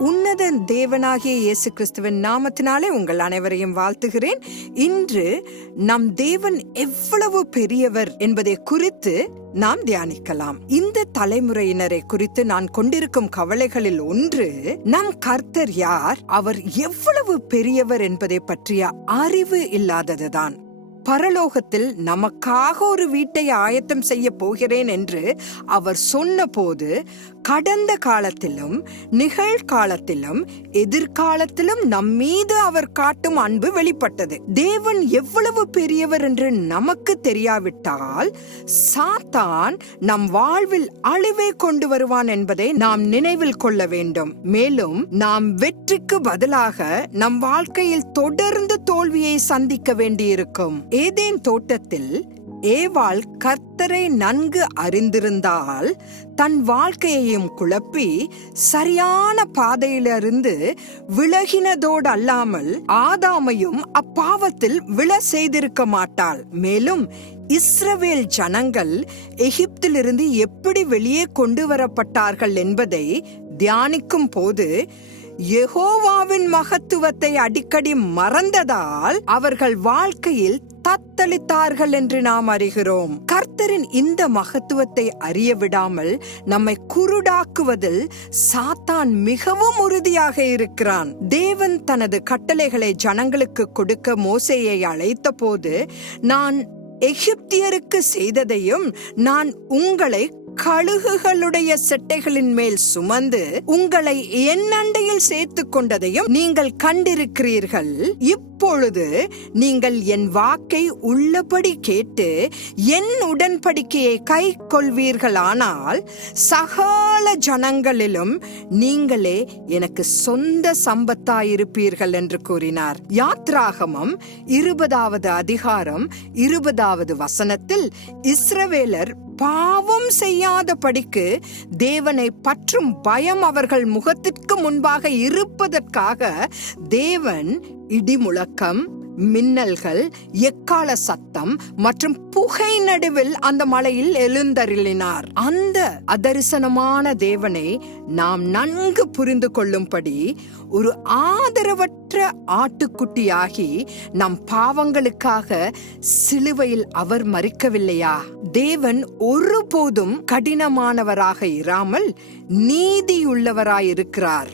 உன்னத தேவனாகிய இயேசு கிறிஸ்துவின் நாமத்தினாலே உங்கள் அனைவரையும் வாழ்த்துகிறேன். இன்று நம் தேவன் எவ்வளவு பெரியவர் என்பதை குறித்து நாம் தியானிக்கலாம். இந்த தலைமுறையினரை குறித்து நான் கொண்டிருக்கும் கவலைகளில் ஒன்று நம் கர்த்தர் யார்? அவர் எவ்வளவு பெரியவர் என்பதை பற்றிய அறிவு இல்லாததுதான். பரலோகத்தில் நமக்காக ஒரு வீட்டை ஆயத்தம் செய்ய போகிறேன் என்று அவர் சொன்னபோது கடந்த காலத்திலும் நிகழ்காலத்திலும் எதிர்காலத்திலும் நம்மீது அவர் காட்டும் அன்பு வெளிப்பட்டது. தேவன் எவ்வளவு பெரியவர் என்று நமக்கு தெரியாவிட்டால் சாத்தான் நம் வாழ்வில் அழிவை கொண்டு வருவான் என்பதை நாம் நினைவில் கொள்ள வேண்டும். மேலும் நாம் வெற்றிக்கு பதிலாக நம் வாழ்க்கையில் தொடர்ந்து தோல்வியை சந்திக்க வேண்டியிருக்கும். ஏதேன் தோட்டத்தில் ஏவாள் கர்த்தரை நன்கு அறிந்திருந்தால் தன் வாழ்க்கையையும் குழப்பி சரியான பாதையிலிருந்து விலகினதோடு அல்லாமல் ஆதாமையும் அப்பாவத்தில் விழ செய்திருக்க மாட்டாள். மேலும் இஸ்ரவேல் ஜனங்கள் எகிப்திலிருந்து எப்படி வெளியே கொண்டு வரப்பட்டார்கள் என்பதை தியானிக்கும் போது யெகோவாவின் மகத்துவத்தை அடிக்கடி மறந்ததால் அவர்கள் வாழ்க்கையில் தத் தத்தளித்தார்கள் என்று நாம் அறிகிறோம். கர்த்தரின் இந்த மகத்துவத்தை அறிய விடாமல் நம்மை குருடாக்குவதில் சாத்தான் மிகவும் உறுதியாக இருக்கிறான். தேவன் தனது கட்டளைகளை ஜனங்களுக்கு கொடுக்க மோசையை அழைத்த போது நான் எகிப்தியருக்கு செய்ததையும் நான் உங்களை கழுகுகளுடைய செட்டைகளின் மேல் சுமந்து உங்களை என் அண்டையில் சேர்த்து கொண்டதையும் நீங்கள் கண்டிருக்கிறீர்கள். இப்பொழுது நீங்கள் என் வாக்கை உள்ளபடி கேட்டு என் உடன்படிக்கையை கை கொள்வீர்களானால் சகல ஜனங்களிலும் நீங்களே எனக்கு சொந்த சம்பத்தாயிருப்பீர்கள் என்று கூறினார். யாத்ராகமம் இருபதாவது அதிகாரம் இருபதாவது வசனத்தில் இஸ்ரவேலர் பாவம் செய்யாத படிக்கு தேவனை பற்றும் பயம் அவர்கள் முகத்திற்கு முன்பாக இருப்பதற்காக தேவன் இடிமுழக்கம் மின்னல்கள் எக்கால சத்தம் மற்றும் புகை நடுவில் அந்த மலையில் எழுந்தருளினார். அந்த அதரிசனமான தேவனை நாம் நன்கு புரிந்து கொள்ளும்படி ஒரு ஆதரவற்ற ஆட்டுக்குட்டியாகி நம் பாவங்களுக்காக சிலுவையில் அவர் மறிக்கவில்லையா? தேவன் ஒருபோதும் கடினமானவராக இராமல் நீதியுள்ளவராயிருக்கிறார்.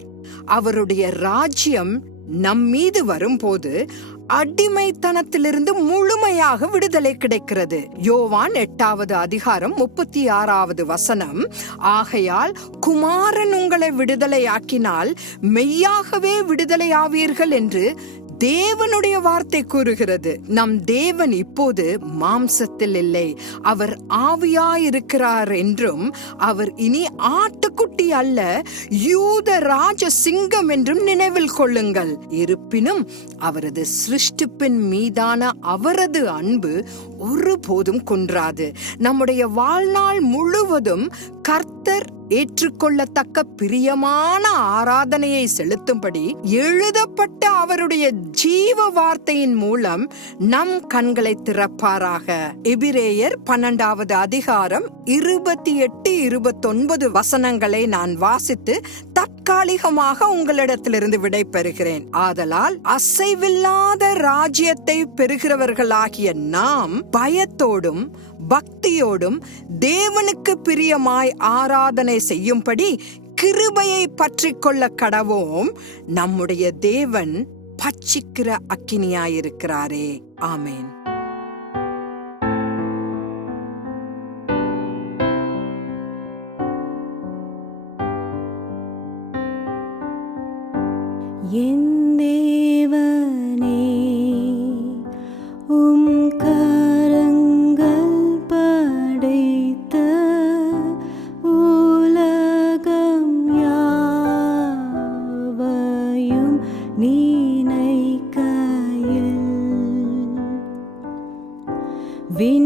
அவருடைய ராஜ்யம் நம் மீது வரும்போது அடிமைத்தனத்திலிருந்து முழுமையாக விடுதலை கிடைக்கிறது. யோவான் எட்டாவது அதிகாரம் முப்பத்தி ஆறாவது வசனம் ஆகையால் குமாரன் உங்களை விடுதலையாக்கினால் மெய்யாகவே விடுதலையாவீர்கள் என்று தேவனுடைய வார்த்தை கூறுகிறது நம் தேவன் இப்போது மாம்சத்தில் இல்லை அவர் ஆவியாயிருக்கிறார் என்றும் அவர் இனி ஆட்டுக்குட்டி அல்ல யூத ராஜ சிங்கம் என்றும் நினைவில் கொள்ளுங்கள். இருப்பினும் அவரது சிருஷ்டிப்பின் மீதான அவரது அன்பு ஒருபோதும் குன்றாது. நம்முடைய வாழ்நாள் முழுவதும் கர்த்த ஏற்றுக்கொள்ளத்தக்க பிரியமான ஆராதனையை செலுத்தும்படி எழுதப்பட்ட அவருடைய ஜீவ வார்த்தையின் மூலம் நம் கண்களை திறப்பாராக. எபிரேயர் பன்னெண்டாவது அதிகாரம் இருபத்தி எட்டு இருபத்தொன்பது வசனங்களை நான் வாசித்து தற்காலிகமாக உங்களிடத்திலிருந்து விடை பெறுகிறேன். ஆதலால் அசைவில்லாத ராஜ்யத்தை பெறுகிறவர்களாகிய நாம் பயத்தோடும் பக்தியோடும் தேவனுக்கு பிரியமாய் ஆராதனை செய்யும்படி கிருபையை பற்றி கொள்ள கடவோம். நம்முடைய தேவன் பச்சிக்கிற அக்கினியாயிருக்கிறாரே. ஆமேன். நீனைக்கையில் வின்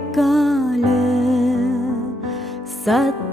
saat